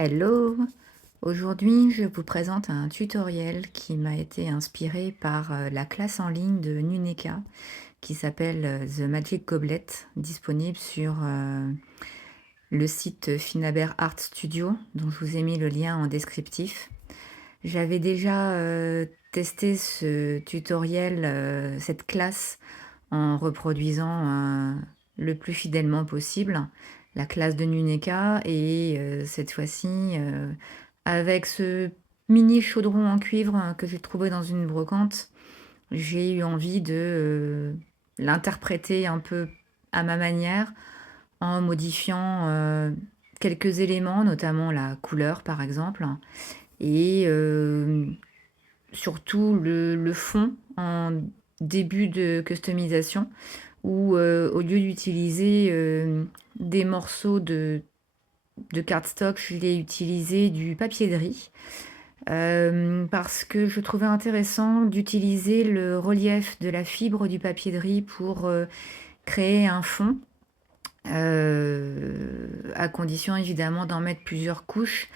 Hello! Aujourd'hui, je vous présente un tutoriel qui m'a été inspiré par la classe en ligne de Nuneka qui s'appelle The Magic Goblet, disponible sur le site Finabert Art Studio, dont je vous ai mis le lien en descriptif. J'avais déjà testé ce tutoriel, cette classe, en reproduisant le plus fidèlement possible la classe de Nuneka et cette fois-ci avec ce mini chaudron en cuivre que j'ai trouvé dans une brocante, j'ai eu envie de l'interpréter un peu à ma manière en modifiant quelques éléments, notamment la couleur par exemple, et surtout le fond en début de customisation où au lieu d'utiliser des morceaux de cardstock, je l'ai utilisé du papier de riz parce que je trouvais intéressant d'utiliser le relief de la fibre du papier de riz pour créer un fond, à condition évidemment d'en mettre plusieurs couches.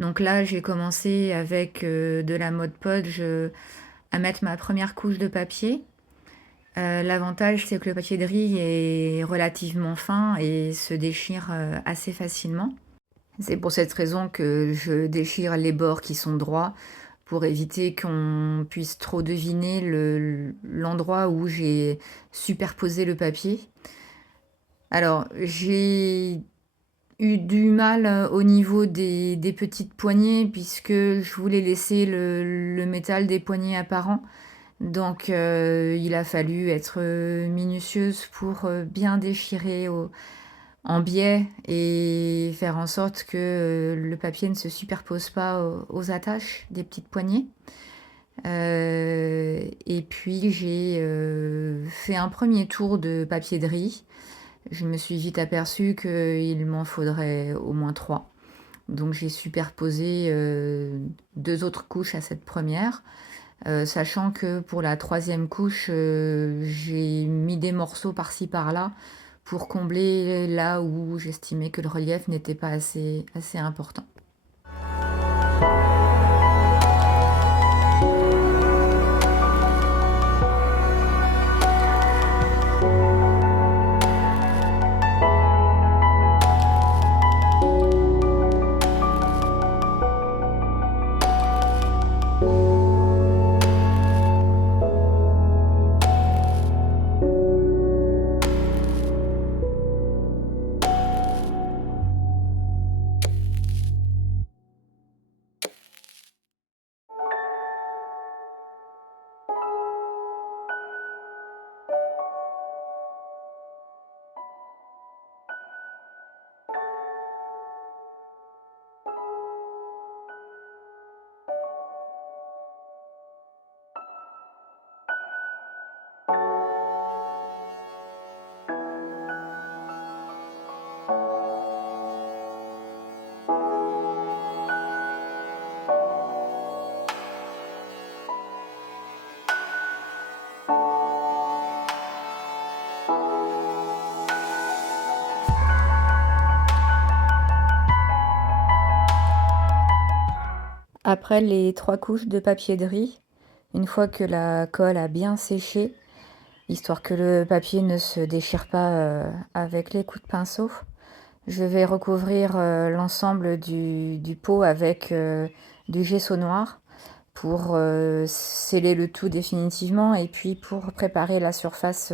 Donc là, j'ai commencé avec de la Mod Podge à mettre ma première couche de papier. L'avantage, c'est que le papier de riz est relativement fin et se déchire assez facilement. C'est pour cette raison que je déchire les bords qui sont droits pour éviter qu'on puisse trop deviner l'endroit où j'ai superposé le papier. Alors, j'ai eu du mal au niveau des petites poignées puisque je voulais laisser le métal des poignées apparent. Donc, il a fallu être minutieuse pour bien déchirer en biais et faire en sorte que le papier ne se superpose pas aux attaches des petites poignées. Et puis j'ai fait un premier tour de papier de riz. Je me suis vite aperçue qu'il m'en faudrait au moins 3. Donc j'ai superposé 2 autres couches à cette première, sachant que pour la troisième couche, j'ai mis des morceaux par-ci par-là pour combler là où j'estimais que le relief n'était pas assez important. Après les 3 couches de papier de riz, une fois que la colle a bien séché, histoire que le papier ne se déchire pas avec les coups de pinceau, je vais recouvrir l'ensemble du pot avec du gesso noir pour sceller le tout définitivement et puis pour préparer la surface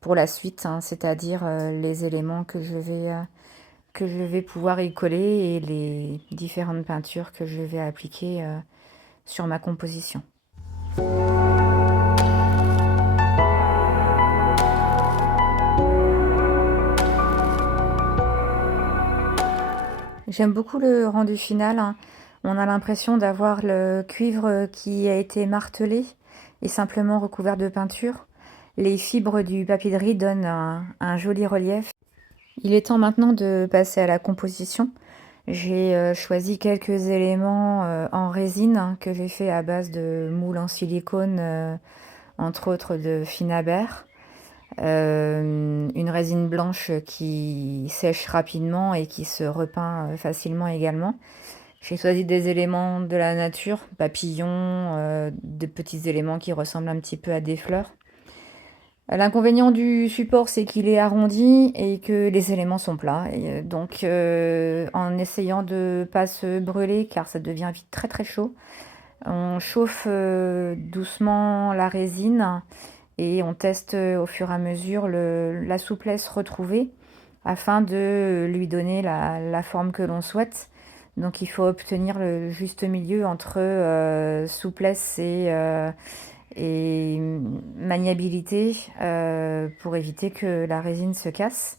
pour la suite, hein, c'est-à-dire les éléments que je vais pouvoir y coller et les différentes peintures que je vais appliquer sur ma composition. J'aime beaucoup le rendu final, hein. On a l'impression d'avoir le cuivre qui a été martelé et simplement recouvert de peinture. Les fibres du papier de riz donnent un joli relief. Il est temps maintenant de passer à la composition. J'ai choisi quelques éléments en résine, hein, que j'ai fait à base de moules en silicone, entre autres de Finabert. une résine blanche qui sèche rapidement et qui se repeint facilement également. J'ai choisi des éléments de la nature, papillons, de petits éléments qui ressemblent un petit peu à des fleurs. L'inconvénient du support, c'est qu'il est arrondi et que les éléments sont plats. Et donc, en essayant de pas se brûler, car ça devient vite très très chaud, on chauffe doucement la résine et on teste au fur et à mesure la souplesse retrouvée afin de lui donner la forme que l'on souhaite. Donc il faut obtenir le juste milieu entre souplesse et maniabilité pour éviter que la résine se casse.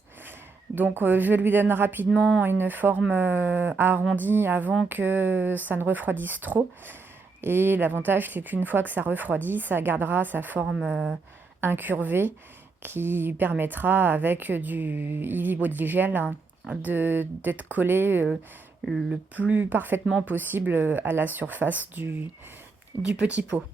Donc je lui donne rapidement une forme arrondie avant que ça ne refroidisse trop. Et l'avantage, c'est qu'une fois que ça refroidit, ça gardera sa forme incurvée qui permettra, avec du Eevee Body Gel, d'être collé le plus parfaitement possible à la surface du petit pot.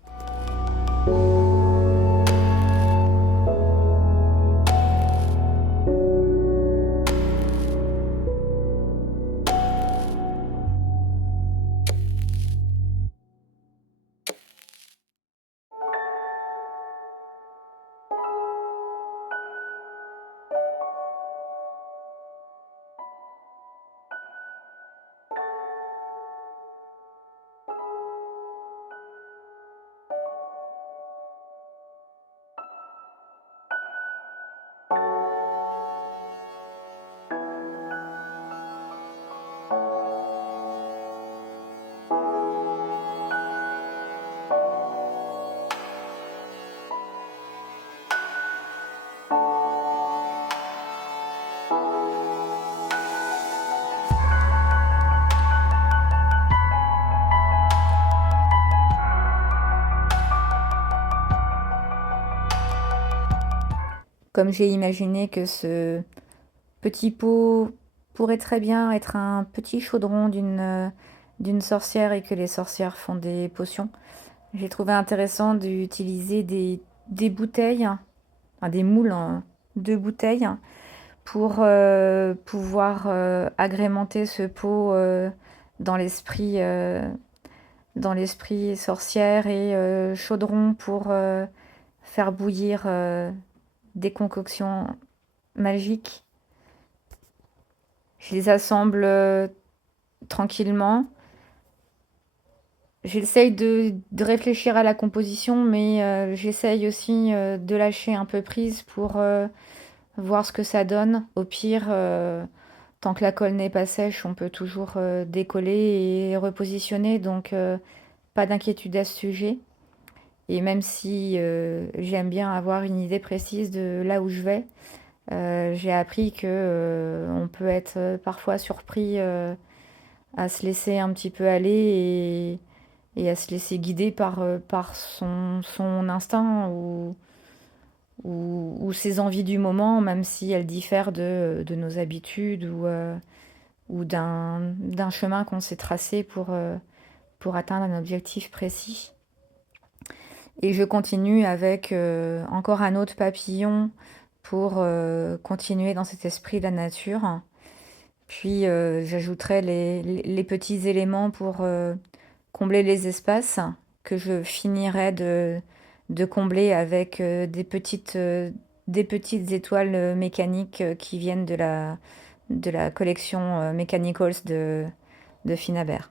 Comme j'ai imaginé que ce petit pot pourrait très bien être un petit chaudron d'une sorcière et que les sorcières font des potions, j'ai trouvé intéressant d'utiliser des bouteilles, enfin des moules de bouteilles pour pouvoir agrémenter ce pot dans l'esprit dans l'esprit sorcière et chaudron pour faire bouillir des concoctions magiques. Je les assemble tranquillement. J'essaye de réfléchir à la composition, mais j'essaye aussi de lâcher un peu prise pour voir ce que ça donne. Au pire, tant que la colle n'est pas sèche, on peut toujours décoller et repositionner, donc pas d'inquiétude à ce sujet. Et même si j'aime bien avoir une idée précise de là où je vais, j'ai appris que on peut être parfois surpris à se laisser un petit peu aller et à se laisser guider par son instinct ou ses envies du moment, même si elles diffèrent de nos habitudes ou d'un chemin qu'on s'est tracé pour atteindre un objectif précis. Et je continue avec encore un autre papillon pour continuer dans cet esprit de la nature. Puis j'ajouterai les petits éléments pour combler les espaces que je finirai de combler avec des petites étoiles mécaniques qui viennent de la collection Mechanicals de Finabert.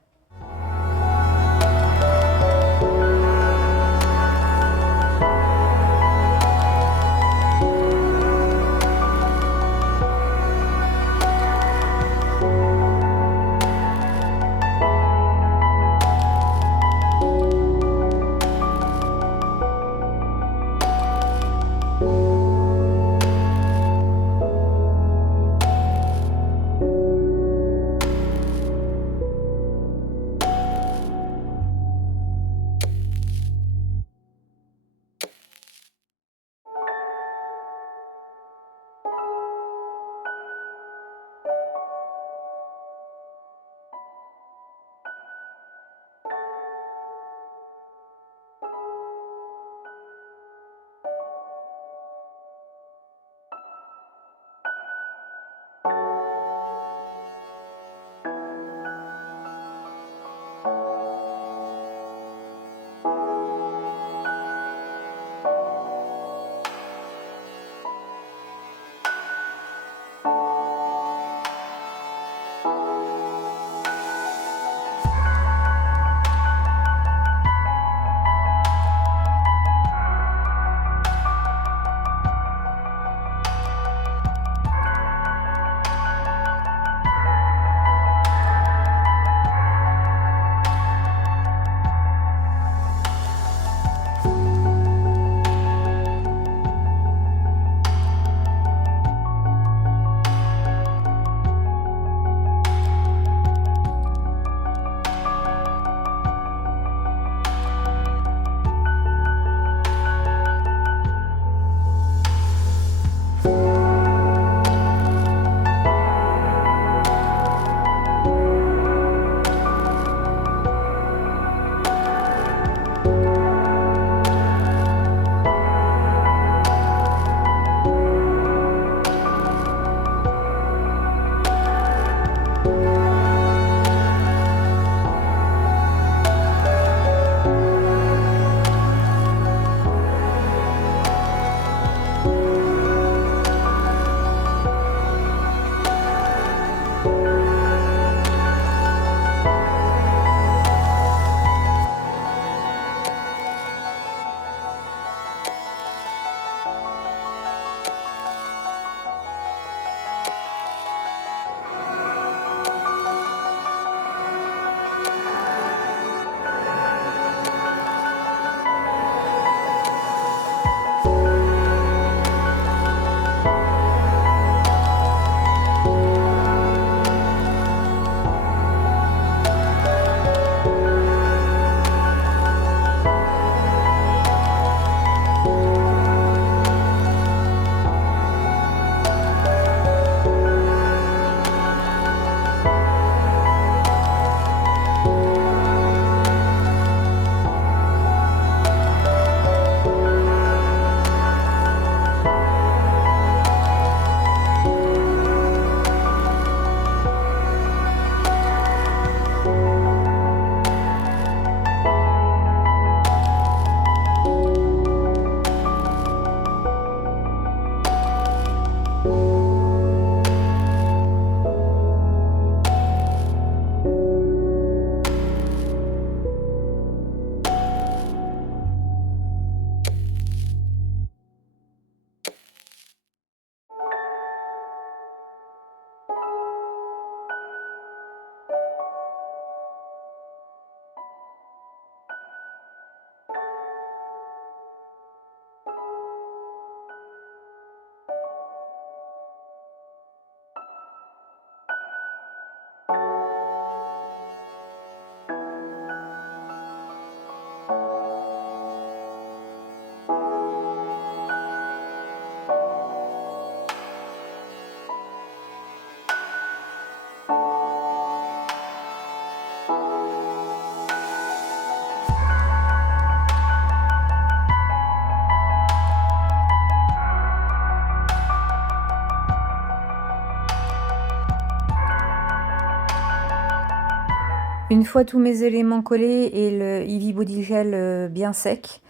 Une fois tous mes éléments collés et le Eevee Body Gel bien sec,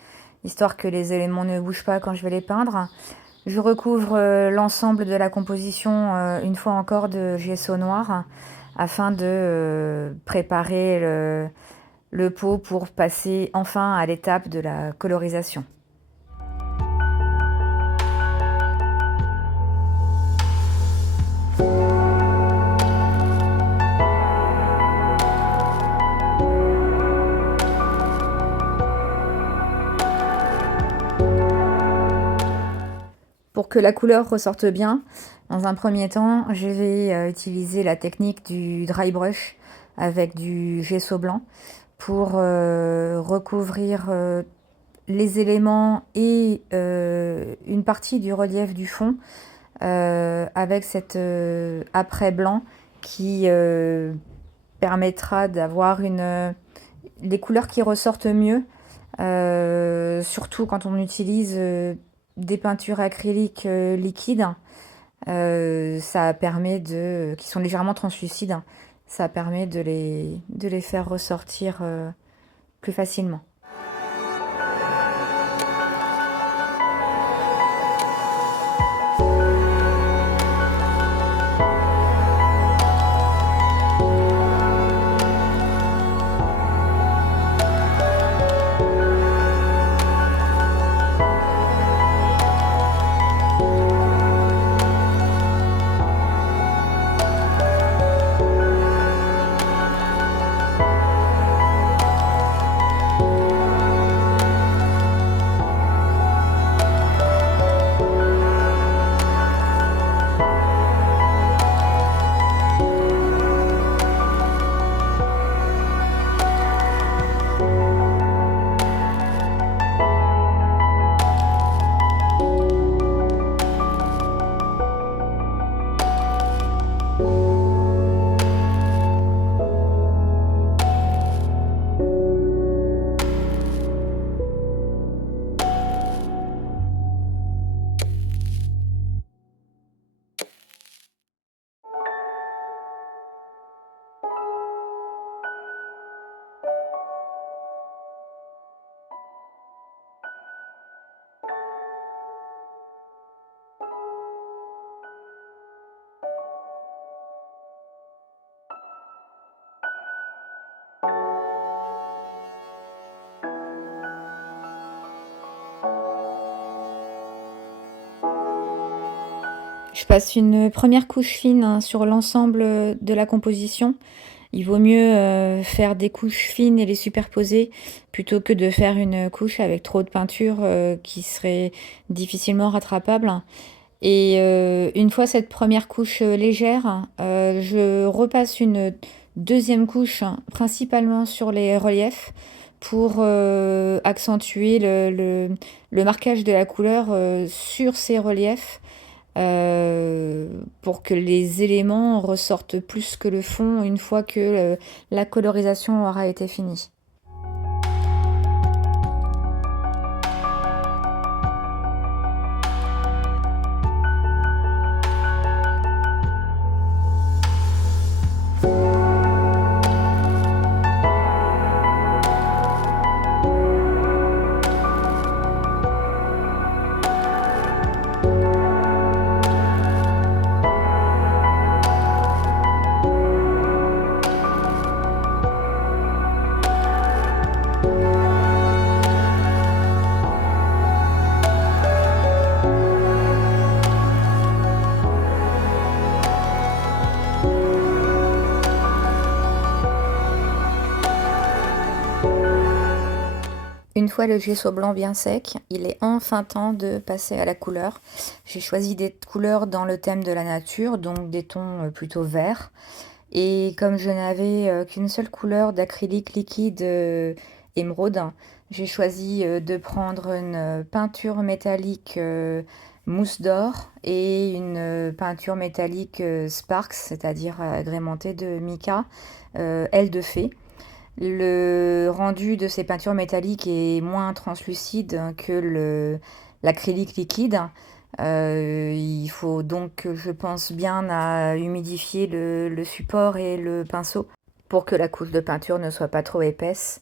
histoire que les éléments ne bougent pas quand je vais les peindre, je recouvre l'ensemble de la composition une fois encore de gesso noir afin de préparer le pot pour passer enfin à l'étape de la colorisation. Pour que la couleur ressorte bien, dans un premier temps, je vais utiliser la technique du dry brush avec du gesso blanc pour recouvrir les éléments et une partie du relief du fond avec cet après blanc qui permettra d'avoir des couleurs qui ressortent mieux, surtout quand on utilise des peintures acryliques liquides, ça permet qui sont légèrement translucides, ça permet de les faire ressortir plus facilement. Je passe une première couche fine sur l'ensemble de la composition. Il vaut mieux faire des couches fines et les superposer plutôt que de faire une couche avec trop de peinture qui serait difficilement rattrapable. Et une fois cette première couche légère, je repasse une deuxième couche principalement sur les reliefs pour accentuer le marquage de la couleur sur ces reliefs pour que les éléments ressortent plus que le fond une fois que la colorisation aura été finie. Une fois le gesso blanc bien sec, il est enfin temps de passer à la couleur. J'ai choisi des couleurs dans le thème de la nature, donc des tons plutôt verts. Et comme je n'avais qu'une seule couleur d'acrylique liquide émeraude, j'ai choisi de prendre une peinture métallique mousse d'or et une peinture métallique Sparks, c'est-à-dire agrémentée de mica, aile de fée. Le rendu de ces peintures métalliques est moins translucide que l'acrylique liquide. Il faut donc, je pense, bien à humidifier le support et le pinceau pour que la couche de peinture ne soit pas trop épaisse,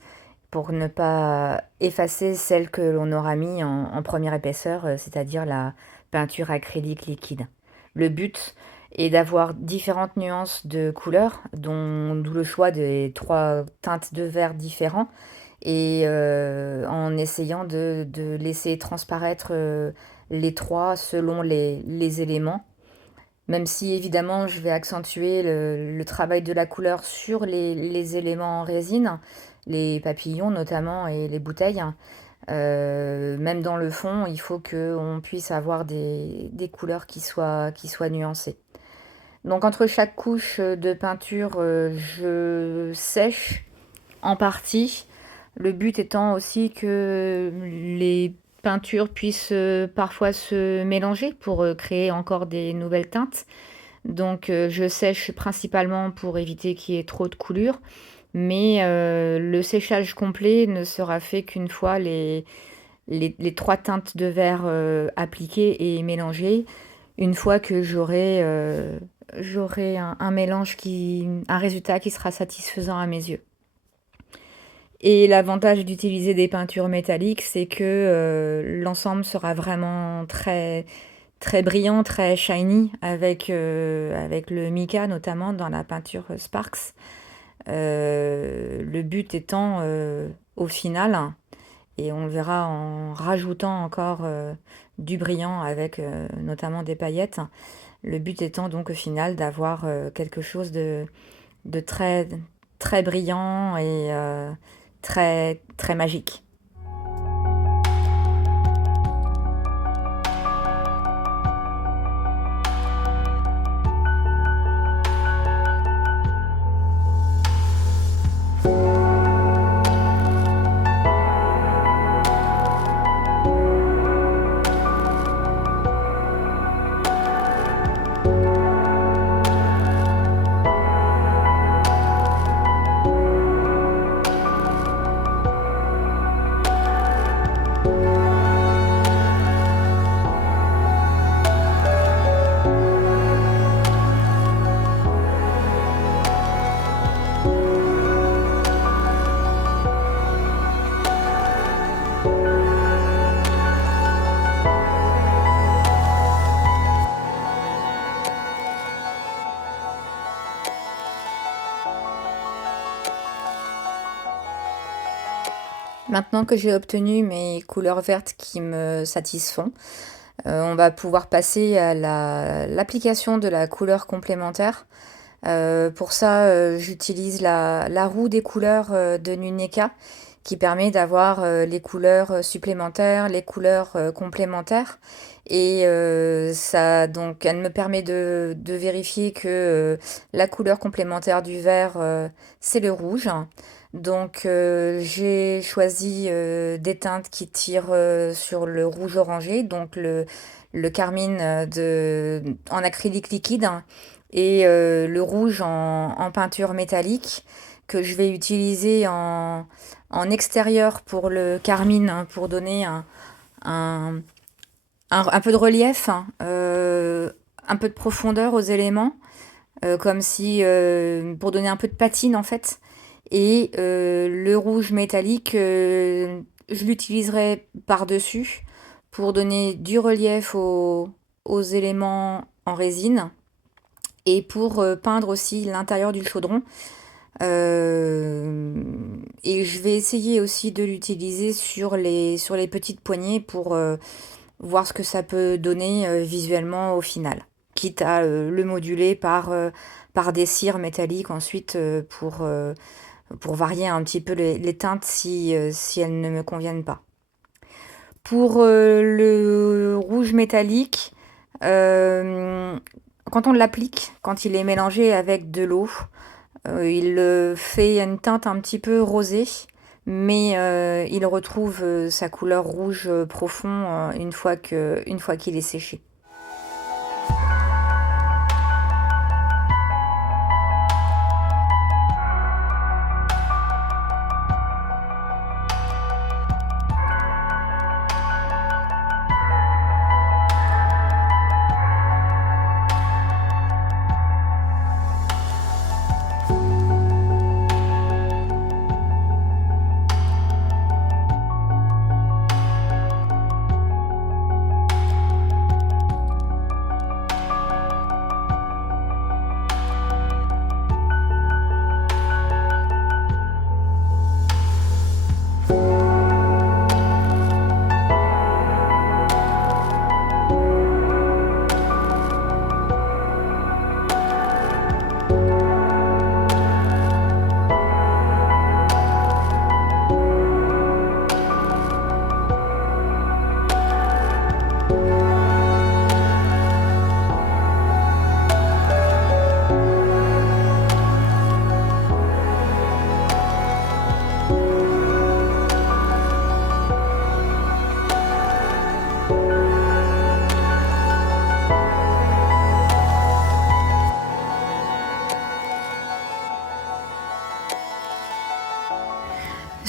pour ne pas effacer celle que l'on aura mis en première épaisseur, c'est-à-dire la peinture acrylique liquide. Le but est d'avoir différentes nuances de couleurs, d'où le choix des 3 teintes de vert différents et en essayant de laisser transparaître les 3 selon les éléments. Même si évidemment je vais accentuer le travail de la couleur sur les éléments en résine, les papillons notamment et les bouteilles. Même dans le fond, il faut qu'on puisse avoir des couleurs qui soient nuancées. Donc entre chaque couche de peinture, je sèche en partie. Le but étant aussi que les peintures puissent parfois se mélanger pour créer encore des nouvelles teintes. Donc je sèche principalement pour éviter qu'il y ait trop de coulure, mais le séchage complet ne sera fait qu'une fois les 3 teintes de vert appliquées et mélangées, une fois que j'aurai un mélange un résultat qui sera satisfaisant à mes yeux. Et l'avantage d'utiliser des peintures métalliques, c'est que l'ensemble sera vraiment très, très brillant, très shiny, avec le mica notamment dans la peinture Sparks. Le but étant, au final, et on le verra en rajoutant encore du brillant avec notamment des paillettes, le but étant donc au final d'avoir quelque chose de très, très brillant et très, très magique. Maintenant que j'ai obtenu mes couleurs vertes qui me satisfont, on va pouvoir passer à l'application de la couleur complémentaire. Pour ça, j'utilise la roue des couleurs de Nuneka qui permet d'avoir les couleurs supplémentaires, les couleurs complémentaires. Et donc, elle me permet de vérifier que la couleur complémentaire du vert, c'est le rouge. Donc j'ai choisi des teintes qui tirent sur le rouge orangé, donc le carmine en acrylique liquide et le rouge en peinture métallique que je vais utiliser en extérieur pour le carmine, pour donner un, un peu de relief, un peu de profondeur aux éléments, comme si pour donner un peu de patine en fait. Et le rouge métallique, je l'utiliserai par-dessus pour donner du relief aux éléments en résine et pour peindre aussi l'intérieur du chaudron. Et je vais essayer aussi de l'utiliser sur les petites poignées pour voir ce que ça peut donner visuellement au final. Quitte à le moduler par des cires métalliques ensuite pour varier un petit peu les teintes si elles ne me conviennent pas. Pour le rouge métallique, quand on l'applique, quand il est mélangé avec de l'eau, il fait une teinte un petit peu rosée, mais il retrouve sa couleur rouge profond une fois qu'il est séché.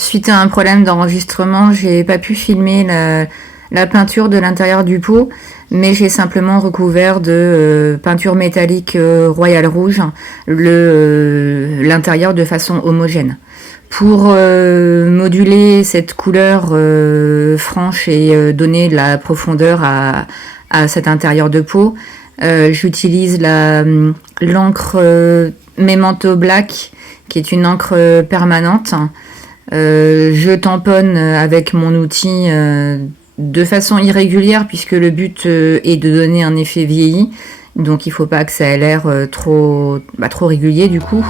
suite à un problème d'enregistrement, j'ai pas pu filmer la peinture de l'intérieur du pot, mais j'ai simplement recouvert de peinture métallique Royal Rouge l'intérieur de façon homogène. Pour moduler cette couleur franche et donner de la profondeur à cet intérieur de pot, j'utilise l'encre Memento Black, qui est une encre permanente. Je tamponne avec mon outil de façon irrégulière, puisque le but est de donner un effet vieilli. Donc il ne faut pas que ça ait l'air trop régulier du coup.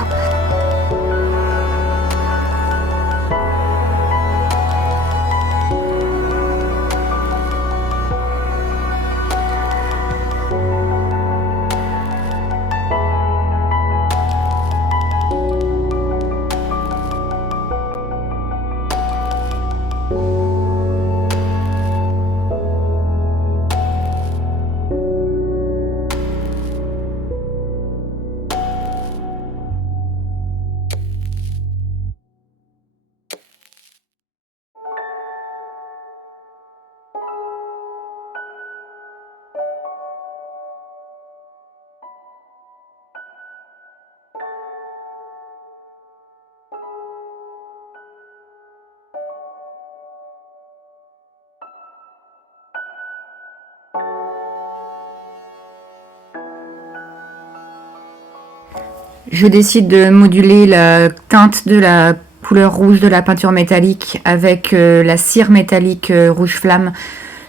Je décide de moduler la teinte de la couleur rouge de la peinture métallique avec la cire métallique rouge flamme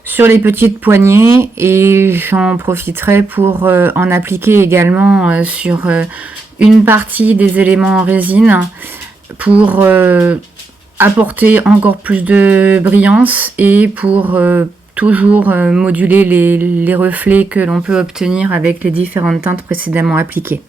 sur les petites poignées, et j'en profiterai pour en appliquer également sur une partie des éléments en résine pour apporter encore plus de brillance et pour toujours moduler les reflets que l'on peut obtenir avec les différentes teintes précédemment appliquées.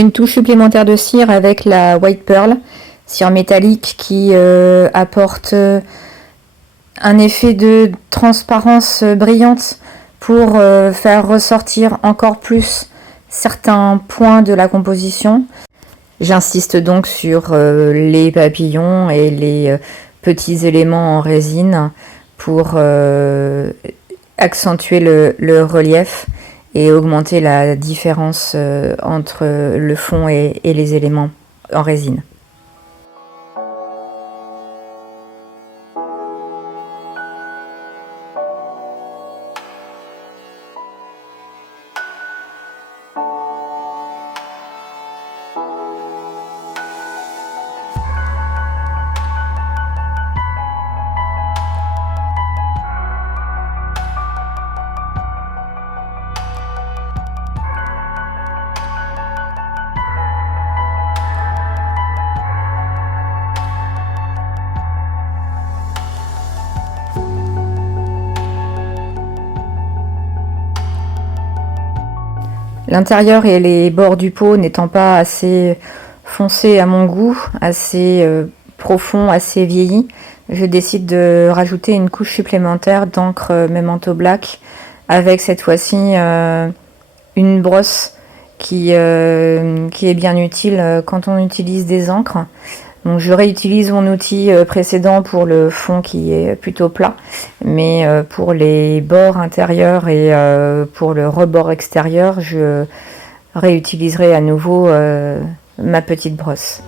une touche supplémentaire de cire avec la White Pearl, cire métallique qui apporte un effet de transparence brillante pour faire ressortir encore plus certains points de la composition. J'insiste donc sur les papillons et les petits éléments en résine pour accentuer le relief et augmenter la différence entre le fond et les éléments en résine. L'intérieur et les bords du pot n'étant pas assez foncés à mon goût, assez profond, assez vieilli, je décide de rajouter une couche supplémentaire d'encre Memento Black avec cette fois-ci une brosse qui est bien utile quand on utilise des encres. Donc je réutilise mon outil précédent pour le fond qui est plutôt plat, mais pour les bords intérieurs et pour le rebord extérieur, je réutiliserai à nouveau ma petite brosse.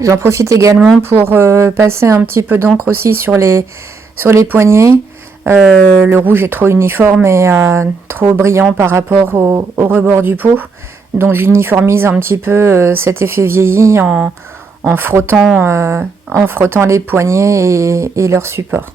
J'en profite également pour passer un petit peu d'encre aussi sur les poignets. Le rouge est trop uniforme et trop brillant par rapport au rebord du pot. Donc j'uniformise un petit peu cet effet vieilli en frottant les poignets et leur support.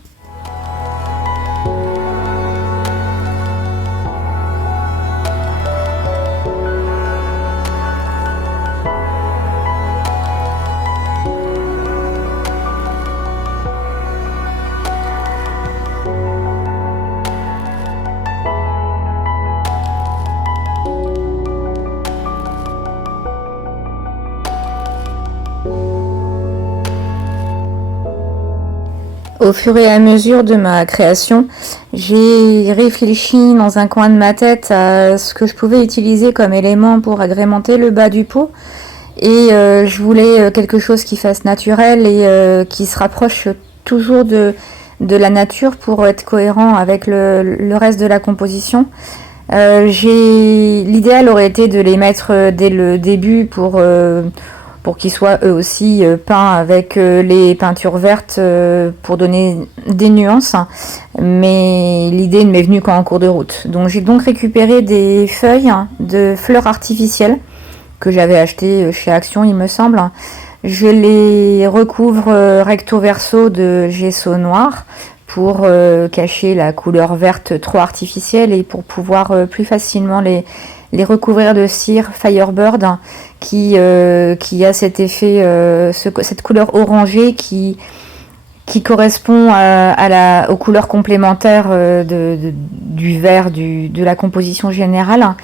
Au fur et à mesure de ma création, j'ai réfléchi dans un coin de ma tête à ce que je pouvais utiliser comme élément pour agrémenter le bas du pot. Et je voulais quelque chose qui fasse naturel et qui se rapproche toujours de la nature pour être cohérent avec le reste de la composition. L'idéal aurait été de les mettre dès le début pour qu'ils soient eux aussi peints avec les peintures vertes pour donner des nuances, mais l'idée ne m'est venue qu'en cours de route. Donc j'ai donc récupéré des feuilles de fleurs artificielles que j'avais achetées chez Action, il me semble. Je les recouvre recto verso de gesso noir pour cacher la couleur verte trop artificielle et pour pouvoir plus facilement les recouvrir de cire Firebird qui a cet effet, cette couleur orangée qui correspond aux couleurs complémentaires du vert de la composition générale.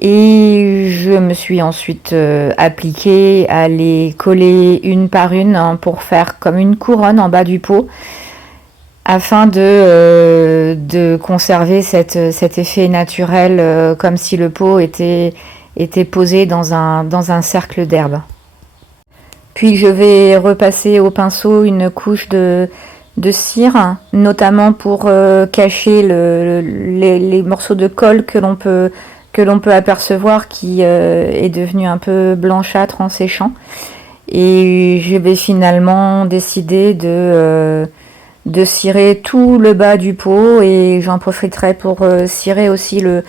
Et je me suis ensuite appliquée à les coller une par une pour faire comme une couronne en bas du pot, afin de conserver cet effet naturel comme si le pot était posé dans un cercle d'herbe. Puis je vais repasser au pinceau une couche de cire, notamment pour cacher les morceaux de colle que l'on peut apercevoir qui est devenu un peu blanchâtre en séchant. Et je vais finalement décider de cirer tout le bas du pot et j'en profiterai pour cirer aussi le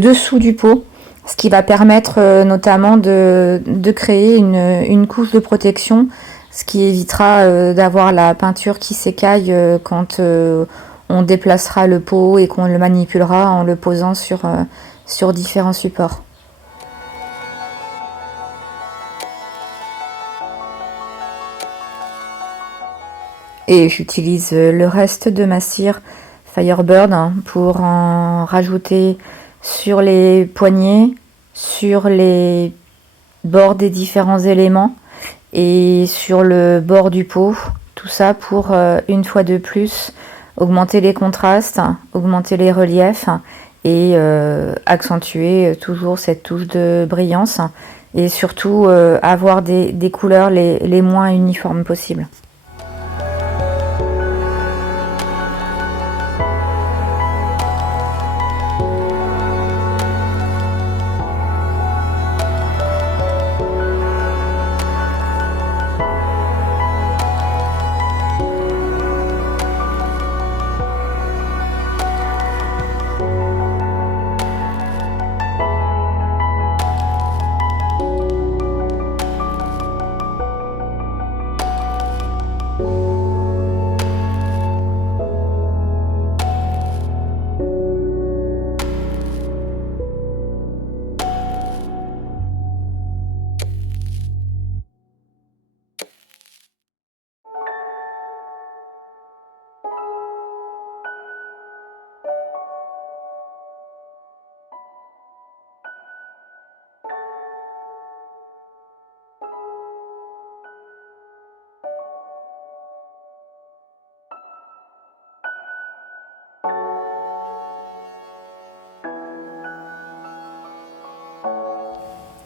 dessous du pot, ce qui va permettre notamment de créer une couche de protection, ce qui évitera d'avoir la peinture qui s'écaille quand on déplacera le pot et qu'on le manipulera en le posant sur différents supports. Et j'utilise le reste de ma cire Firebird pour en rajouter sur les poignets, sur les bords des différents éléments et sur le bord du pot. Tout ça pour, une fois de plus, augmenter les contrastes, augmenter les reliefs et accentuer toujours cette touche de brillance et surtout avoir des couleurs les moins uniformes possibles.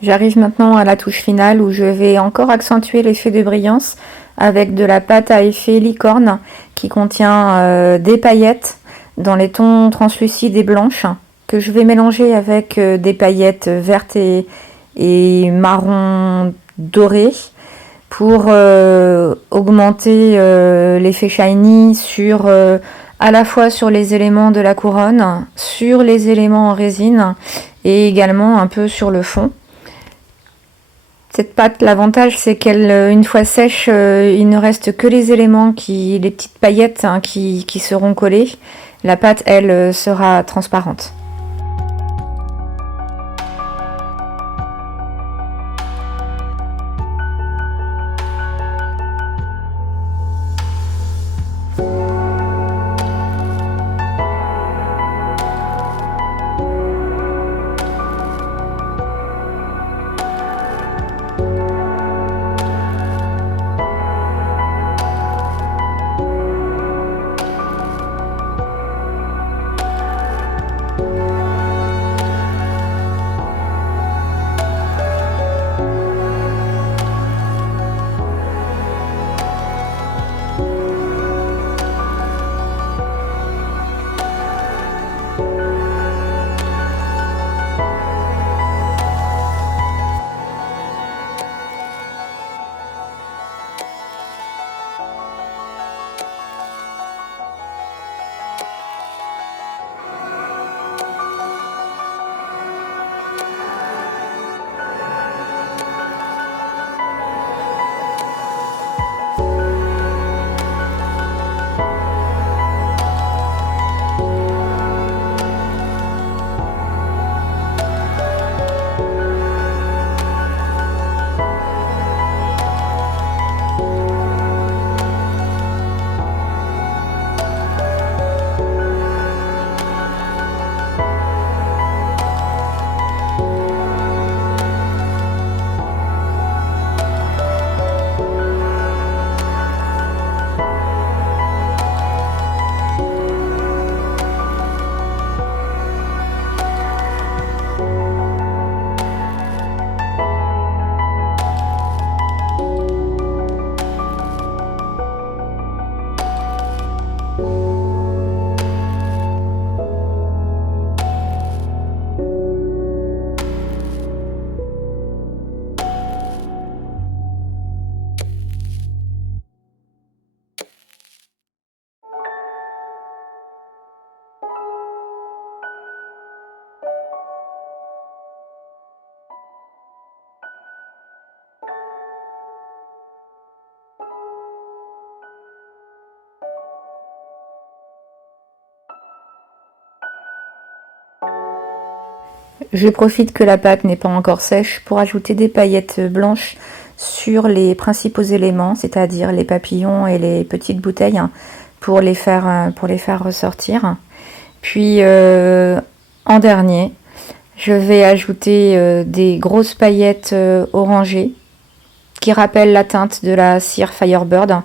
J'arrive maintenant à la touche finale où je vais encore accentuer l'effet de brillance avec de la pâte à effet licorne qui contient des paillettes dans les tons translucides et blanches que je vais mélanger avec des paillettes vertes et marron doré pour augmenter l'effet shiny sur à la fois sur les éléments de la couronne, sur les éléments en résine et également un peu sur le fond. Cette pâte, l'avantage c'est qu'elle, une fois sèche, il ne reste que les éléments, les petites paillettes qui seront collées. La pâte, elle, sera transparente. Je profite que la pâte n'est pas encore sèche pour ajouter des paillettes blanches sur les principaux éléments, c'est-à-dire les papillons et les petites bouteilles, pour les faire ressortir. Puis en dernier, je vais ajouter des grosses paillettes orangées qui rappellent la teinte de la cire Firebird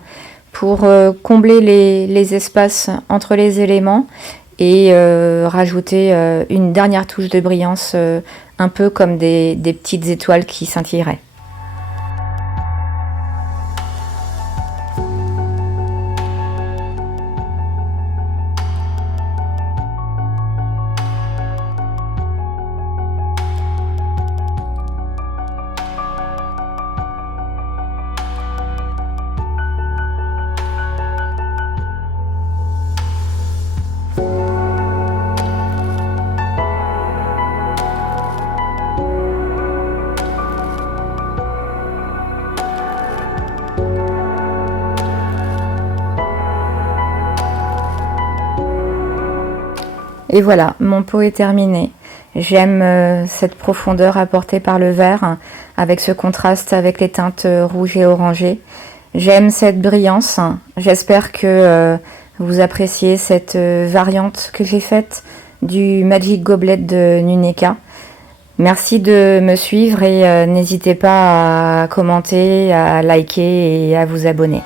pour combler les espaces entre les éléments et rajouter une dernière touche de brillance, un peu comme des petites étoiles qui scintilleraient. Et voilà, mon pot est terminé. J'aime cette profondeur apportée par le vert, avec ce contraste avec les teintes rouges et orangées. J'aime cette brillance. J'espère que vous appréciez cette variante que j'ai faite du Magic Goblet de Nuneka. Merci de me suivre et n'hésitez pas à commenter, à liker et à vous abonner.